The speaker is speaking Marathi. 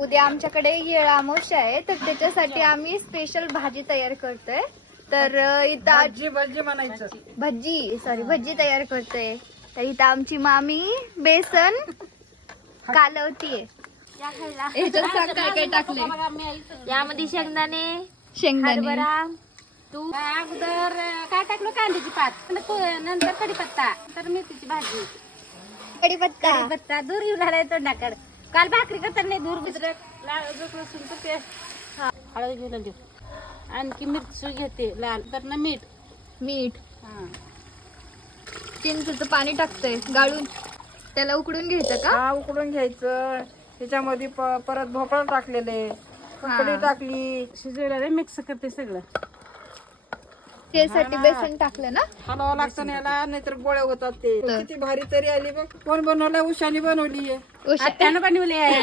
उद्या आमच्याकडे येळ अमावस्या आहे, तर त्याच्यासाठी आम्ही स्पेशल भाजी तयार करतोय. तर इथं भजी म्हणायचं. भजी तयार करतोय. तर इथं आमची मामी बेसन कालवतीये. ह्याच्यात सांग काय काय टाकले. यामध्ये शेंगदाणे, शेंगदाणे, हरभरा, तूप, अगोदर काय टाकलं, कांद्याची पात, नंतर कढीपत्ता, नंतर मेथीची भाजी, कढीपत्ता, दूर येऊन आलाय तोंडाकडे. काल भाकरी करताना नाही दूर गुजरात लसूण पेस्ट, हळद घेऊन देऊ, आणखी मिरची घेते लाल, तर ना मीठ. चिंचेचं पाणी टाकतोय गाळून, त्याला उकडून घ्यायचं का? हा, उकडून घ्यायचं. त्याच्यामध्ये परत भोपळा टाकलेले, ककडी टाकली, शिजवलेलं मिक्स करते सगळं. त्यासाठी बेसन टाकलं ना. हलवावं लागतं ना याला, नाहीतर गोळ्या होतात. ते किती भारी तरी आली बघ. कोण बनवलं? उषाने बनवली आहे. त्यानं बनवले आहे.